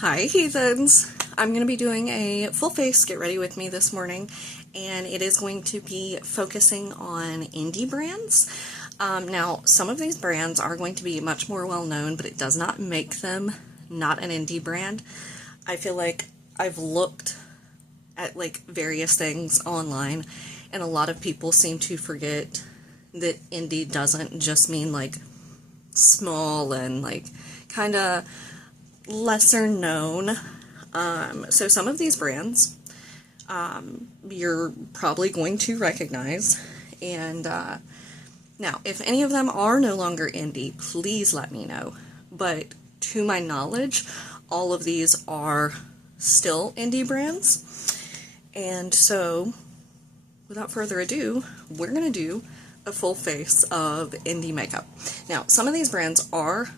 Hi heathens! I'm going to be doing a full face get ready with me this morning, and it is going to be focusing on indie brands. Now some of these brands are going to be much more well known, but it does not make them not an indie brand. I feel like I've looked at like various things online, and a lot of people seem to forget that indie doesn't just mean like small and like kind of lesser known. So some of these brands you're probably going to recognize, and now if any of them are no longer indie, please let me know. But to my knowledge, all of these are still indie brands. And so without further ado, we're going to do a full face of indie makeup. Now some of these brands are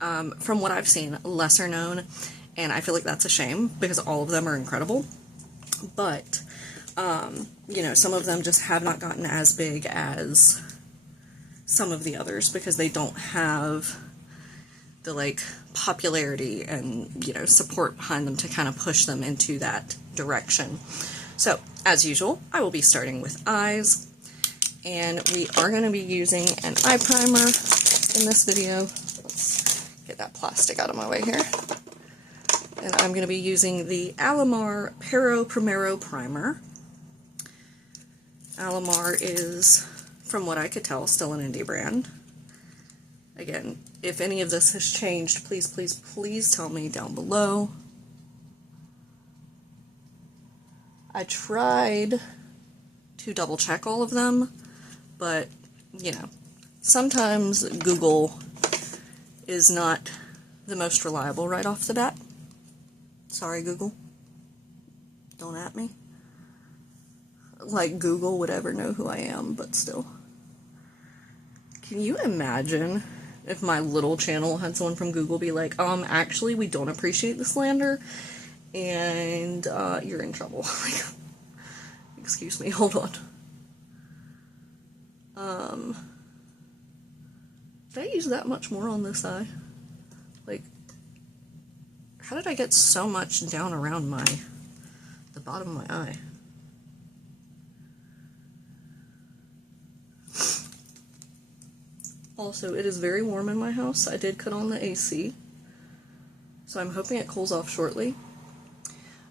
from what I've seen, lesser known, and I feel like that's a shame because all of them are incredible. But, you know, some of them just have not gotten as big as some of the others because they don't have the, like, popularity and, you know, support behind them to kind of push them into that direction. So, as usual, I will be starting with eyes, and we are going to be using an eye primer in this video. Get that plastic out of my way here. And I'm going to be using the Alamar Pero Primero Primer. Alamar is, from what I could tell, still an indie brand. Again, if any of this has changed, please, please, please tell me down below. I tried to double check all of them, but, you know, sometimes Google is not the most reliable right off the bat. Sorry, Google. Don't at me. Like Google would ever know who I am, but still. Can you imagine if my little channel had someone from Google be like, actually, we don't appreciate the slander, and, you're in trouble. Like, excuse me, hold on. Did I use that much more on this eye? Like, how did I get so much down around the bottom of my eye? Also, it is very warm in my house. I did cut on the AC, so I'm hoping it cools off shortly.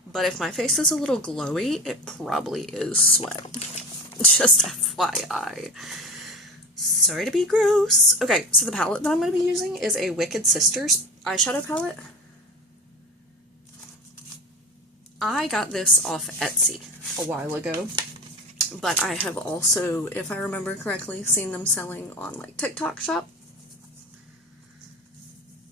But if my face is a little glowy, it probably is sweat. Just FYI. Sorry to be gross. Okay, so the palette that I'm going to be using is a Wicked Sisters eyeshadow palette. I got this off Etsy a while ago, but I have also, if I remember correctly, seen them selling on like TikTok shop.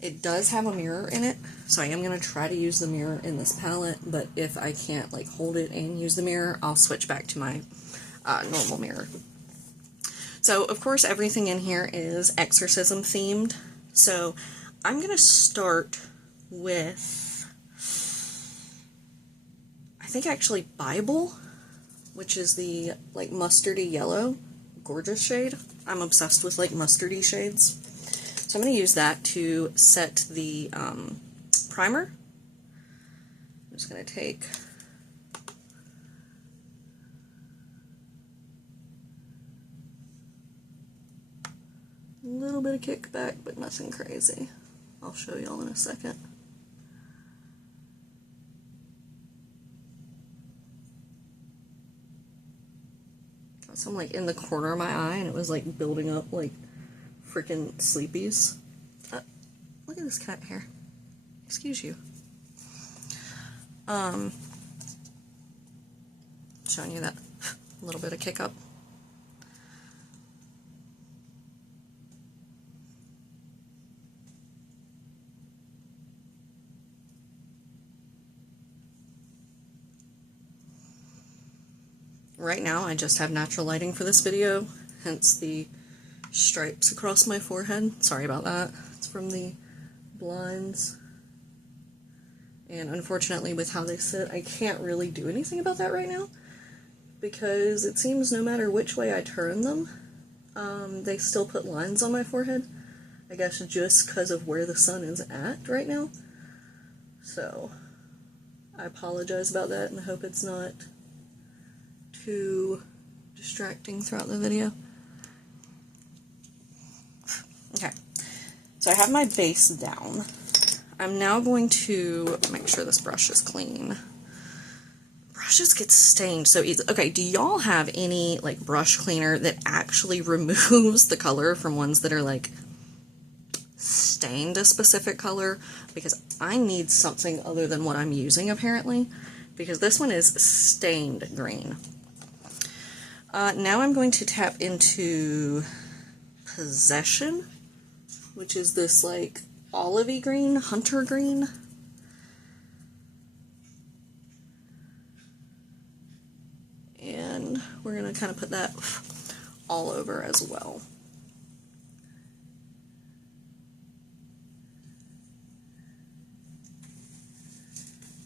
It does have a mirror in it, so I am going to try to use the mirror in this palette, but if I can't like hold it and use the mirror, I'll switch back to my normal mirror. So, of course, everything in here is exorcism themed. So, I'm going to start with, I think actually Bible, which is the, like, mustardy yellow. Gorgeous shade. I'm obsessed with, like, mustardy shades. So, I'm going to use that to set the primer. I'm just going to take a little bit of kickback, but nothing crazy. I'll show y'all in a second. Got some like in the corner of my eye, and it was like building up like freaking sleepies. Look at this cat hair. Excuse you. Showing you that little bit of kick up. Right now, I just have natural lighting for this video, hence the stripes across my forehead. Sorry about that. It's from the blinds. And unfortunately, with how they sit, I can't really do anything about that right now, because it seems no matter which way I turn them, they still put lines on my forehead. I guess just because of where the sun is at right now. So I apologize about that and I hope it's not too distracting throughout the video. Okay, so I have my base down. I'm now going to make sure this brush is clean. Brushes get stained so easily. Okay, do y'all have any like brush cleaner that actually removes the color from ones that are like stained a specific color? Because I need something other than what I'm using apparently, because this one is stained green. Now I'm going to tap into Possession, which is this like olivey green, hunter green. And we're going to kind of put that all over as well.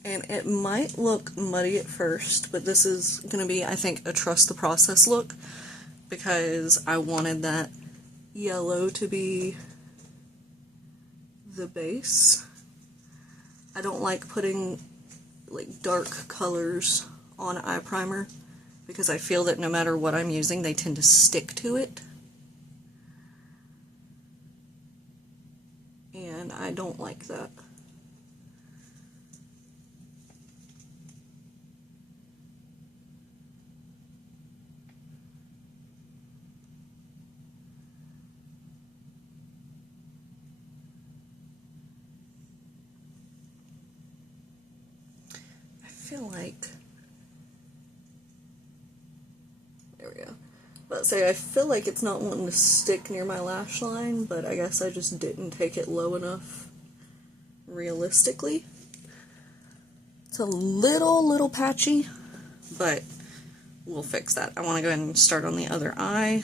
And it might look muddy at first, but this is going to be, I think, a trust the process look, because I wanted that yellow to be the base. I don't like putting like dark colors on eye primer because I feel that no matter what I'm using, they tend to stick to it. And I don't like that. I feel like, there we go. But say I feel like it's not wanting to stick near my lash line, but I guess I just didn't take it low enough realistically. It's a little patchy, but we'll fix that. I want to go ahead and start on the other eye.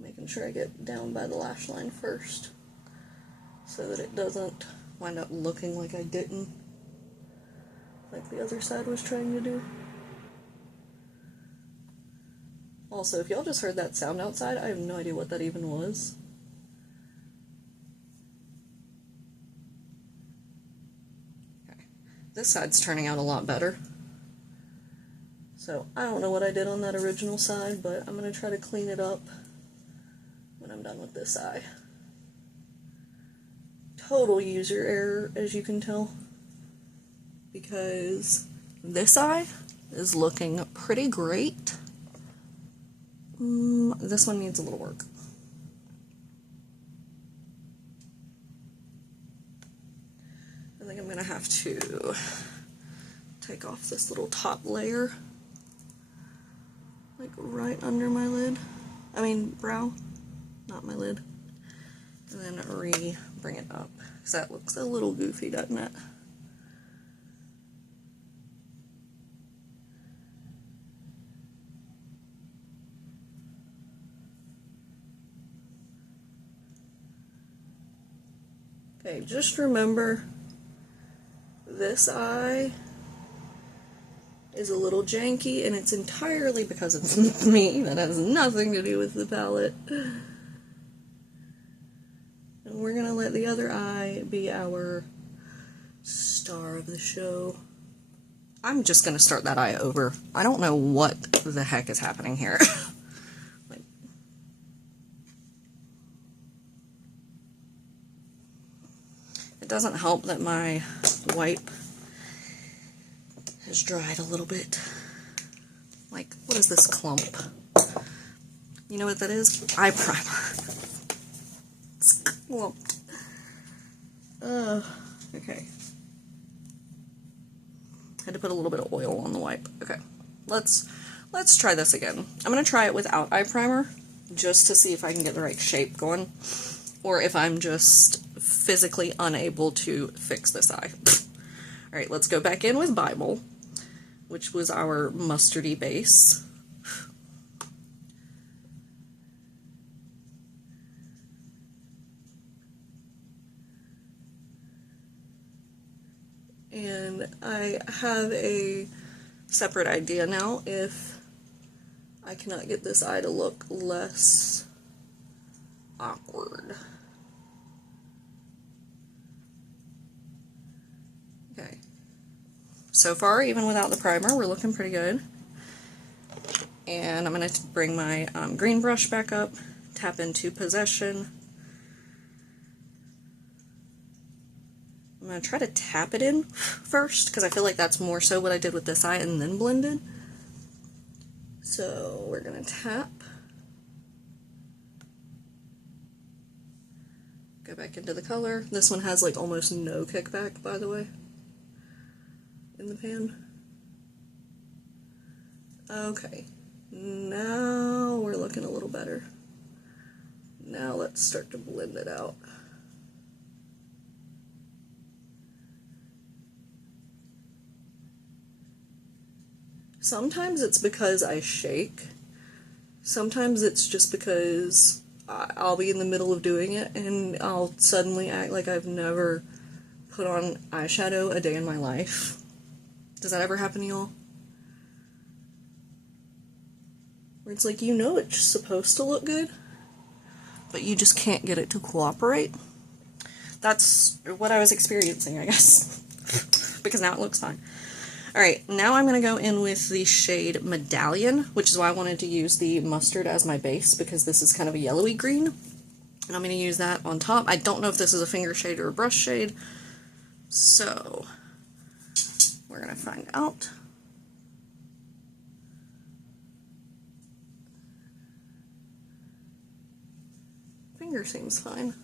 Making sure I get down by the lash line first so that it doesn't wind up looking like I didn't, like the other side was trying to do. Also, if y'all just heard that sound outside, I have no idea what that even was. Okay. This side's turning out a lot better. So, I don't know what I did on that original side, but I'm going to try to clean it up when I'm done with this eye. Total user error, as you can tell, because this eye is looking pretty great. This one needs a little work. I think I'm gonna have to take off this little top layer, like right under my lid. I mean brow, not my lid. And then bring it up, because that looks a little goofy, doesn't it? Okay, just remember, this eye is a little janky, and it's entirely because it's me. That has nothing to do with the palette. And we're gonna let the other eye be our star of the show. I'm just gonna start that eye over. I don't know what the heck is happening here. Like, it doesn't help that my wipe has dried a little bit. Like, what is this clump? You know what that is? Eye primer. It's clumped. Okay. Had to put a little bit of oil on the wipe. Okay, let's try this again. I'm gonna try it without eye primer, just to see if I can get the right shape going, or if I'm just physically unable to fix this eye. Alright, let's go back in with Bible, which was our mustardy base. And I have a separate idea now. If I cannot get this eye to look less awkward. Okay. So far, even without the primer, we're looking pretty good. And I'm going to bring my green brush back up, tap into Possession. I'm going to try to tap it in first, because I feel like that's more so what I did with this eye and then blended. So we're going to tap. Go back into the color. This one has like almost no kickback, by the way, in the pan. Okay, now we're looking a little better. Now let's start to blend it out. Sometimes it's because I shake. Sometimes it's just because I'll be in the middle of doing it and I'll suddenly act like I've never put on eyeshadow a day in my life. Does that ever happen to y'all? Where it's like, you know it's supposed to look good, but you just can't get it to cooperate. That's what I was experiencing, I guess. Because now it looks fine. Alright, now I'm going to go in with the shade Medallion, which is why I wanted to use the mustard as my base, because this is kind of a yellowy green. And I'm going to use that on top. I don't know if this is a finger shade or a brush shade, so we're going to find out. Finger seems fine.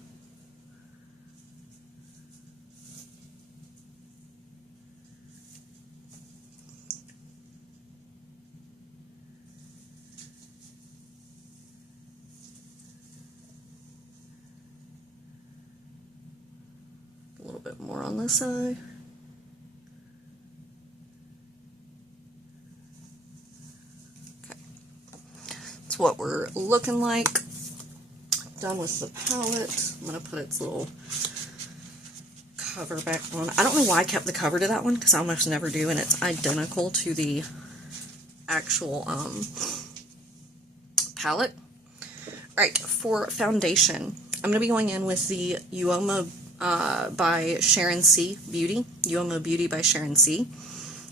A little bit more on this eye. Okay. That's what we're looking like. Done with the palette. I'm going to put its little cover back on. I don't know why I kept the cover to that one, because I almost never do, and it's identical to the actual palette. Alright, for foundation, I'm going to be going in with the Uoma by Sharon C. Beauty. Uoma Beauty by Sharon C.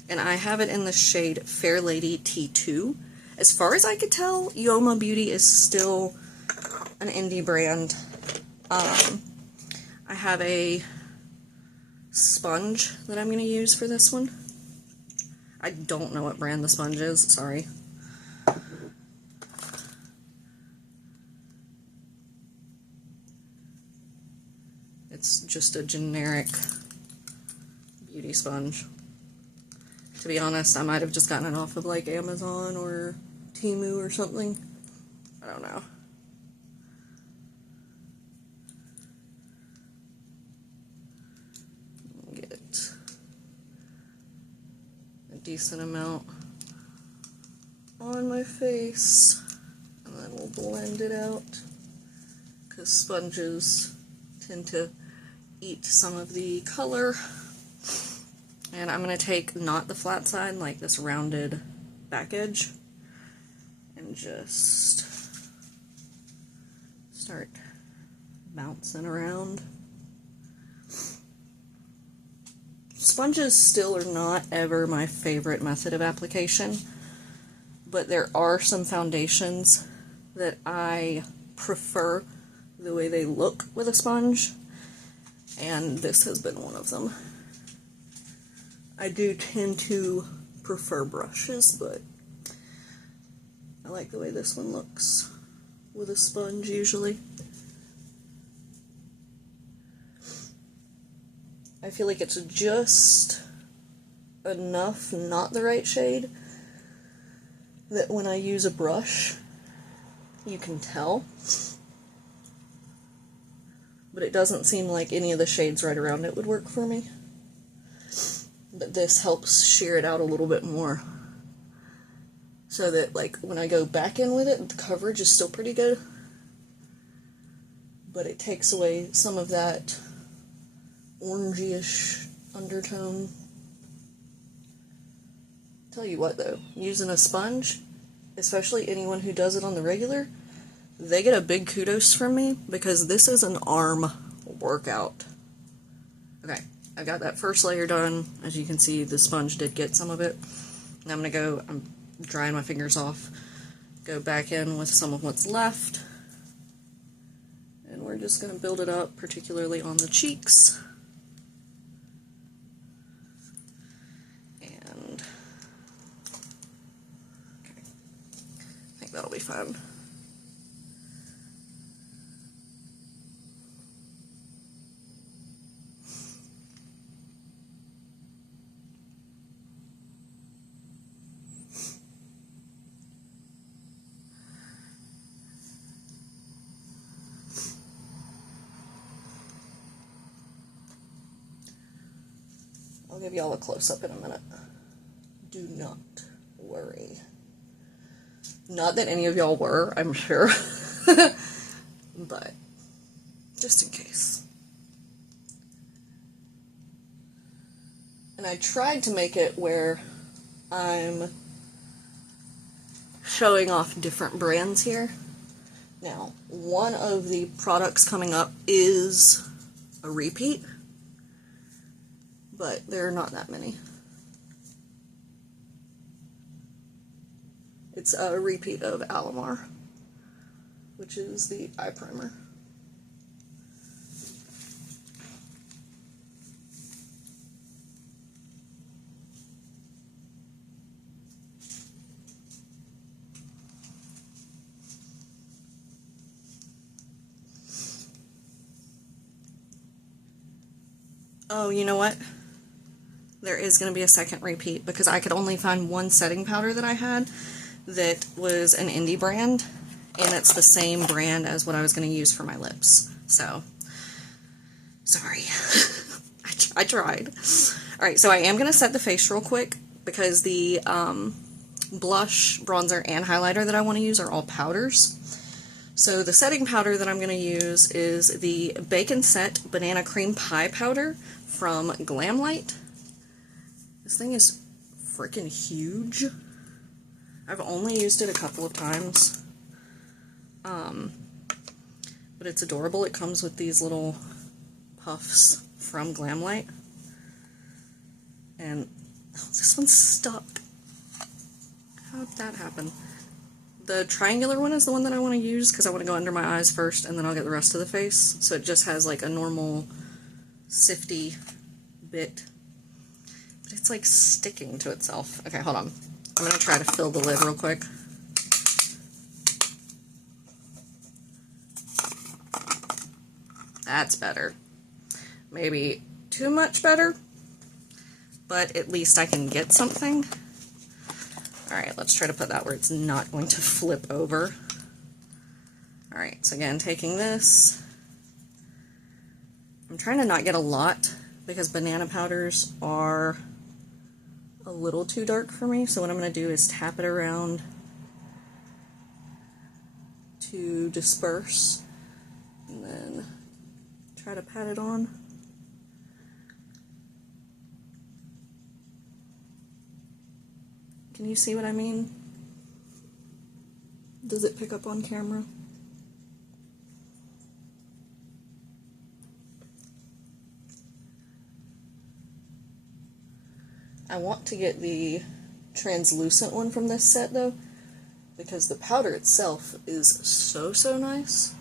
And I have it in the shade Fair Lady T2. As far as I could tell, Uoma Beauty is still an indie brand. I have a sponge that I'm going to use for this one. I don't know what brand the sponge is, sorry. It's just a generic beauty sponge. To be honest, I might have just gotten it off of like Amazon or Temu or something. I don't know. Decent amount on my face, and then we'll blend it out, because sponges tend to eat some of the color. And I'm going to take not the flat side, like this rounded back edge, and just start bouncing around. Sponges still are not ever my favorite method of application, but there are some foundations that I prefer the way they look with a sponge, and this has been one of them. I do tend to prefer brushes, but I like the way this one looks with a sponge usually. I feel like it's just enough, not the right shade, that when I use a brush, you can tell. But it doesn't seem like any of the shades right around it would work for me. But this helps sheer it out a little bit more. So that, like, when I go back in with it, the coverage is still pretty good. But it takes away some of that orangey-ish undertone. Tell you what though, using a sponge especially anyone who does it on the regular, they get a big kudos from me because this is an arm workout. Okay, I got that first layer done. As you can see, the sponge did get some of it. Now I'm drying my fingers off, go back in with some of what's left, and we're just going to build it up, particularly on the cheeks. And okay, I think that'll be fun. I'll give y'all a close-up in a minute. Do not worry. Not that any of y'all were, I'm sure. But just in case. And I tried to make it where I'm showing off different brands here. Now, one of the products coming up is a repeat, but there are not that many. It's a repeat of Alamar, which is the eye primer. Oh, you know what? There is going to be a second repeat because I could only find one setting powder that I had that was an indie brand, and it's the same brand as what I was going to use for my lips. So, sorry. I tried. Alright, so I am going to set the face real quick because the blush, bronzer, and highlighter that I want to use are all powders. So the setting powder that I'm going to use is the Bacon Set Banana Cream Pie Powder from Glamlight. This thing is freaking huge. I've only used it a couple of times. But it's adorable. It comes with these little puffs from Glamlight. And oh, this one's stuck. How did that happen? The triangular one is the one that I want to use because I want to go under my eyes first and then I'll get the rest of the face. So it just has like a normal sifty bit. But it's like sticking to itself. Okay, hold on. I'm going to try to fill the lid real quick. That's better. Maybe too much better, but at least I can get something. Alright, let's try to put that where it's not going to flip over. Alright, so again, taking this. I'm trying to not get a lot because banana powders are a little too dark for me, so what I'm going to do is tap it around to disperse, and then try to pat it on. Can you see what I mean? Does it pick up on camera? I want to get the translucent one from this set though, because the powder itself is so nice.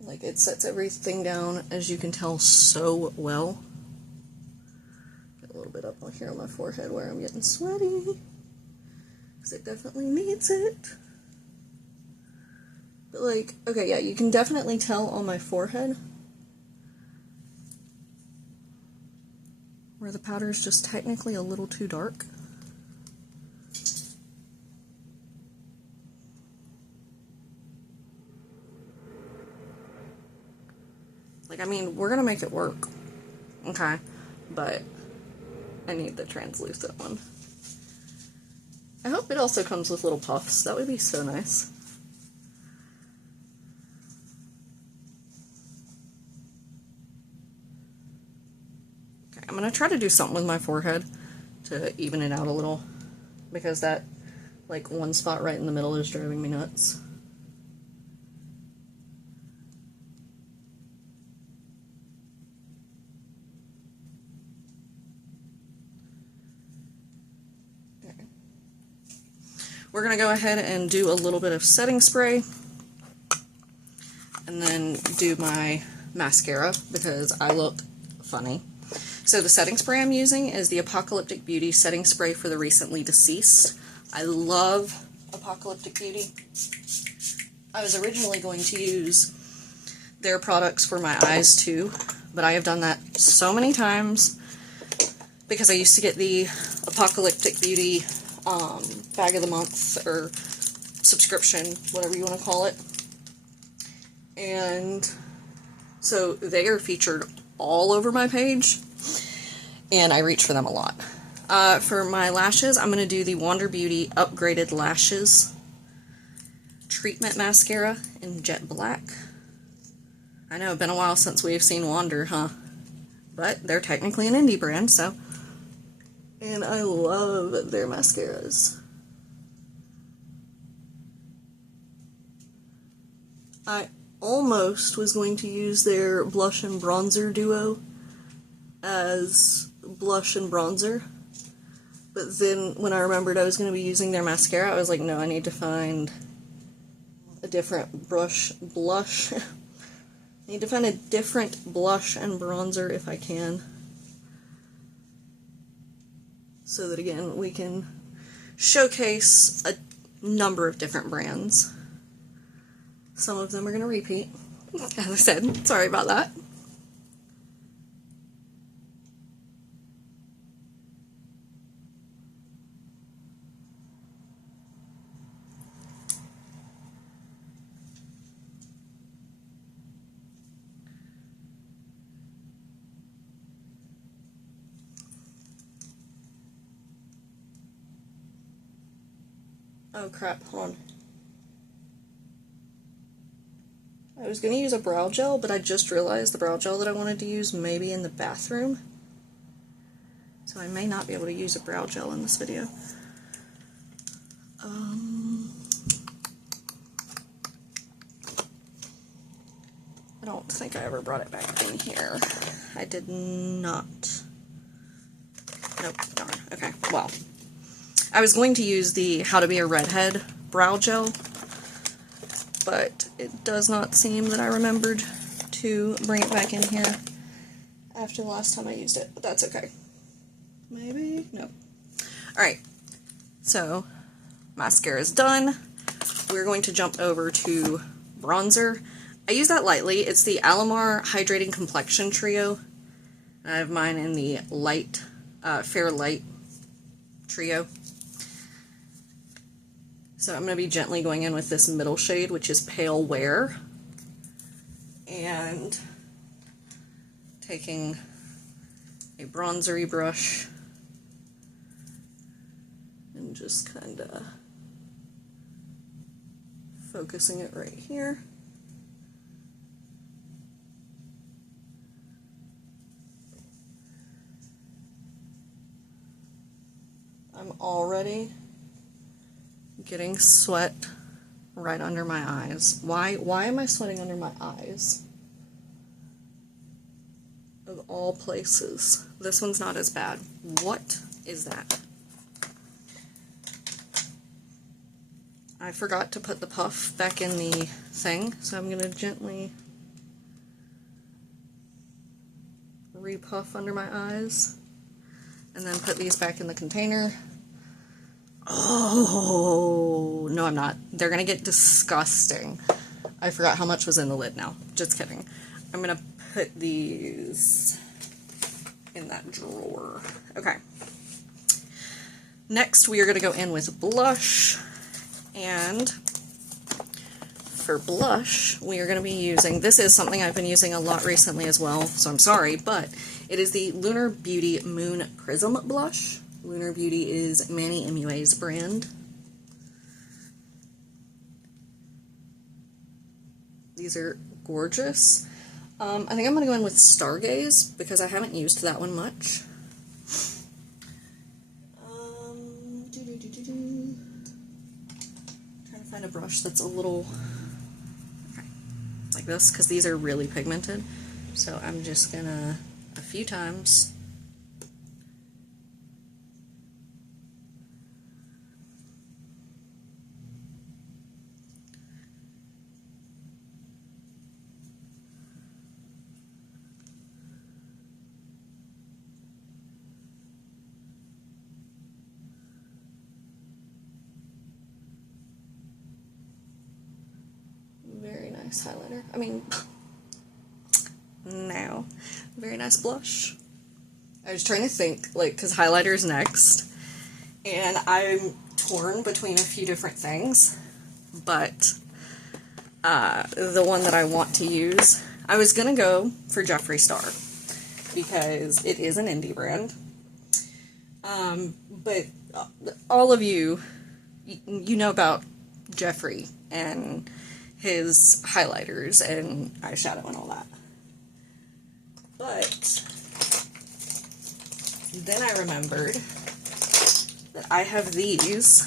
Like, it sets everything down, as you can tell, so well. Get a little bit up here on my forehead where I'm getting sweaty, because it definitely needs it. But like, okay, yeah, you can definitely tell on my forehead where the powder is just technically a little too dark. Like, I mean, we're gonna make it work, okay, but I need the translucent one. I hope it also comes with little puffs. That would be so nice. I'm going to try to do something with my forehead to even it out a little, because that like one spot right in the middle is driving me nuts. We're going to go ahead and do a little bit of setting spray and then do my mascara because I look funny. So the setting spray I'm using is the Apocalyptic Beauty setting spray for the recently deceased. I love Apocalyptic Beauty. I was originally going to use their products for my eyes too, but I have done that so many times because I used to get the Apocalyptic Beauty bag of the month or subscription, whatever you want to call it. And so they are featured all over my page, and I reach for them a lot. For my lashes, I'm going to do the Wander Beauty Upgraded Lashes Treatment Mascara in Jet Black. I know, it's been a while since we've seen Wander, huh? But they're technically an indie brand, so. And I love their mascaras. I almost was going to use their blush and bronzer duo as blush and bronzer, but then when I remembered I was going to be using their mascara, I was like, no, I need to find a different blush. I need to find a different blush and bronzer if I can, so that again we can showcase a number of different brands. Some of them are going to repeat, as I said. Sorry about that. Oh crap, hold on. I was going to use a brow gel, but I just realized the brow gel that I wanted to use may be in the bathroom. So I may not be able to use a brow gel in this video. I don't think I ever brought it back in here. I did not. Nope, darn. Okay, well. I was going to use the How to Be a Redhead brow gel, but it does not seem that I remembered to bring it back in here after the last time I used it, but that's okay. Maybe? No. Alright, so mascara is done. We're going to jump over to bronzer. I use that lightly. It's the Alamar Hydrating Complexion Trio. I have mine in the light, Fair Light Trio. So I'm going to be gently going in with this middle shade, which is Pale Wear, and taking a bronzery brush and just kind of focusing it right here. I'm already getting sweat right under my eyes. Why am I sweating under my eyes? Of all places. This one's not as bad. What is that? I forgot to put the puff back in the thing, so I'm going to gently repuff under my eyes and then put these back in the container. Oh, no, I'm not. They're going to get disgusting. I forgot how much was in the lid now. Just kidding. I'm going to put these in that drawer. Okay. Next, we are going to go in with blush. And for blush, we are going to be using, this is something I've been using a lot recently as well, so I'm sorry, but it is the Lunar Beauty Moon Prism Blush. Lunar Beauty is Manny MUA's brand. These are gorgeous. I think I'm going to go in with Stargaze because I haven't used that one much. find a brush that's a little like this, because these are really pigmented. So I'm just gonna, a few times, very nice highlighter. I mean, no, very nice blush. I was trying to think, like, because highlighter's next, and I'm torn between a few different things, but the one that I want to use, I was gonna go for Jeffree Star, because it is an indie brand, but all of you know about Jeffree and his highlighters and eyeshadow and all that. But then I remembered that I have these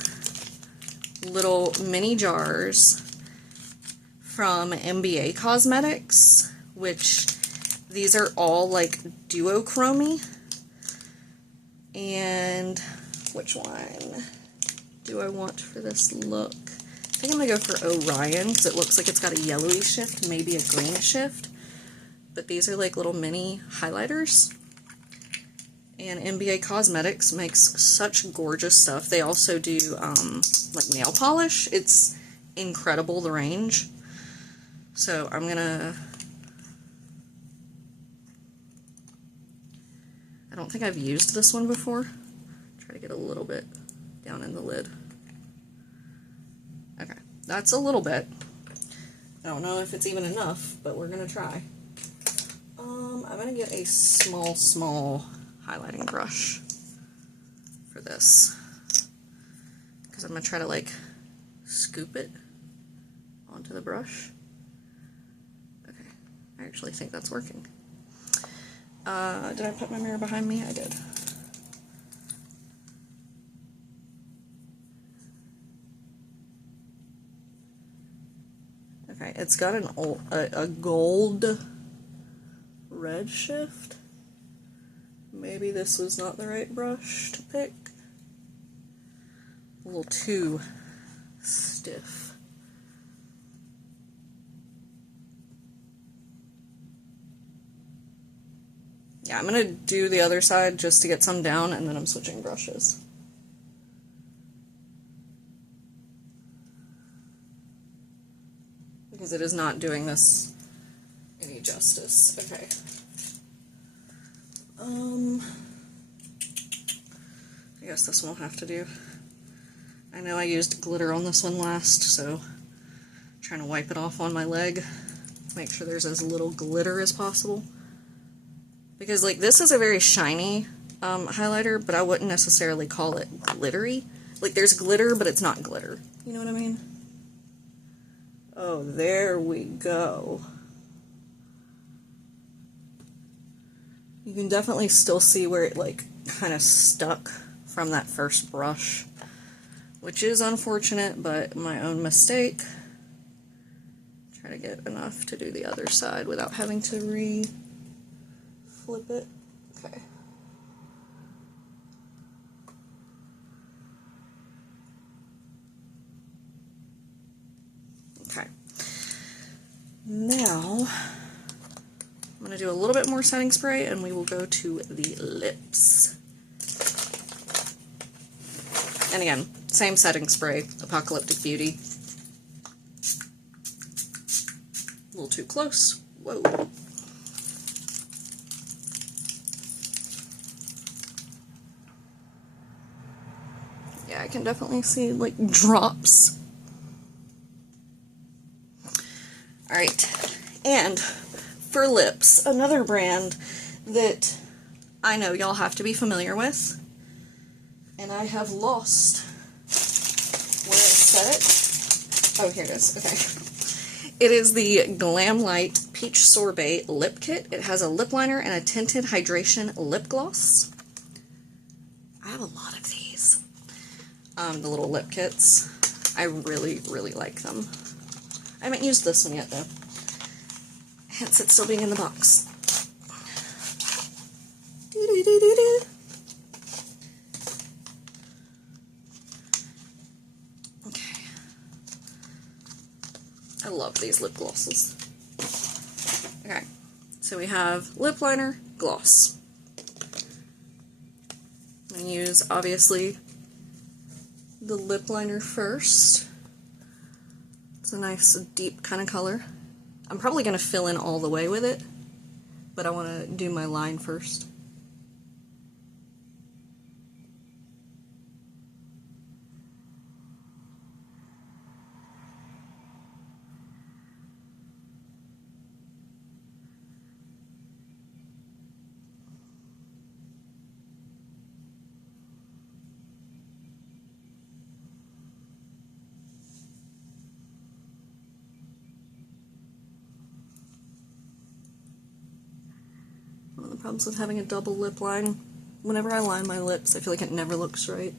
little mini jars from MBA Cosmetics, which these are all like duochrome. And which one do I want for this look? I think I'm going to go for Orion, because it looks like it's got a yellowy shift, maybe a green shift. But these are like little mini highlighters. And MBA Cosmetics makes such gorgeous stuff. They also do like nail polish. It's incredible, the range. So I'm going to... I don't think I've used this one before. Try to get a little bit down in the lid. Okay, that's a little bit. I don't know if it's even enough, but we're gonna try. I'm gonna get a small highlighting brush for this, because I'm gonna try to like scoop it onto the brush. Okay, I actually think that's working. Did I put my mirror behind me? I did. Okay, it's got a gold red shift. Maybe this was not the right brush to pick. A little too stiff. Yeah, I'm gonna do the other side just to get some down, and then I'm switching brushes. Because it is not doing this any justice. Okay. I guess this one will have to do. I know I used glitter on this one last, so I'm trying to wipe it off on my leg. Make sure there's as little glitter as possible. Because, like, this is a very shiny highlighter, but I wouldn't necessarily call it glittery. Like, there's glitter, but it's not glitter. You know what I mean? Oh, there we go. You can definitely still see where it, like, kind of stuck from that first brush, which is unfortunate, but my own mistake. Try to get enough to do the other side without having to flip it. Okay. Okay. Now, I'm going to do a little bit more setting spray, and we will go to the lips. And again, same setting spray, Apocalyptic Beauty. A little too close. Whoa. Yeah, I can definitely see, like, drops. Alright, and for lips, another brand that I know y'all have to be familiar with, and I have lost where I set it. Oh, here it is. Okay. It is the Glam Light Peach Sorbet Lip Kit. It has a lip liner and a tinted hydration lip gloss. I have a lot of these. The little lip kits. I really, really like them. I haven't used this one yet, though. Hence it still being in the box. Doo-doo-doo-doo-doo. Okay. I love these lip glosses. Okay, so we have lip liner, gloss. I'm going to use, obviously, the lip liner first. It's a nice, deep kind of color. I'm probably going to fill in all the way with it, but I want to do my line first. One of the problems with having a double lip line, whenever I line my lips, I feel like it never looks right.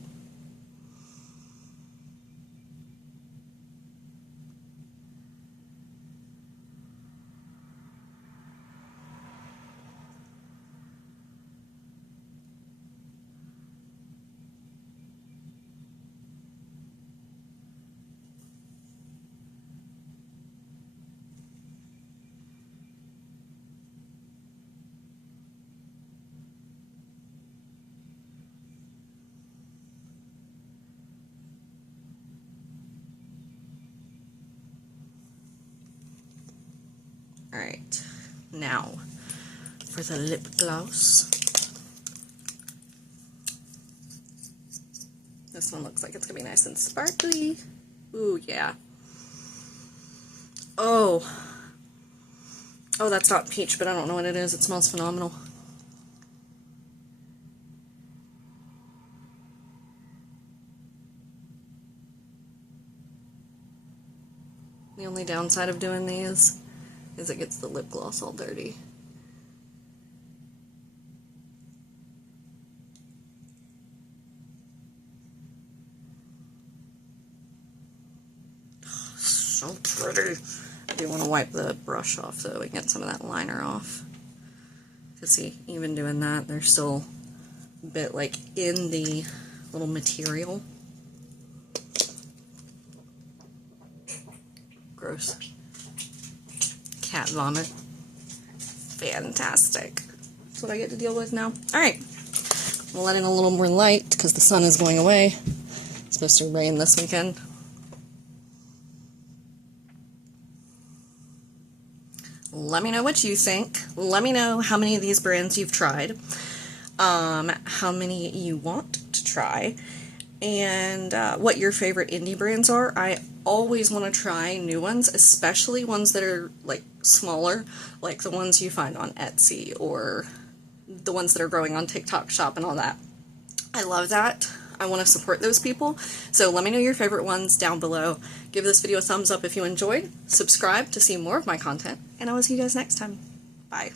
Alright, now for the lip gloss. This one looks like it's going to be nice and sparkly. Ooh, yeah. Oh, that's not peach, but I don't know what it is. It smells phenomenal. The only downside of doing these is it gets the lip gloss all dirty. So pretty. I do want to wipe the brush off though and get some of that liner off. Because see, even doing that, there's still a bit like in the little material. Gross. Cat vomit. Fantastic. That's what I get to deal with now. Alright. We'll let in a little more light because the sun is going away. It's supposed to rain this weekend. Let me know what you think. Let me know how many of these brands you've tried. How many you want to try. And what your favorite indie brands are. I always want to try new ones, especially ones that are like smaller, like the ones you find on Etsy or the ones that are growing on TikTok Shop and all that. I love that. I want to support those people. So let me know your favorite ones down below. Give this video a thumbs up if you enjoyed. Subscribe to see more of my content, and I will see you guys next time. Bye.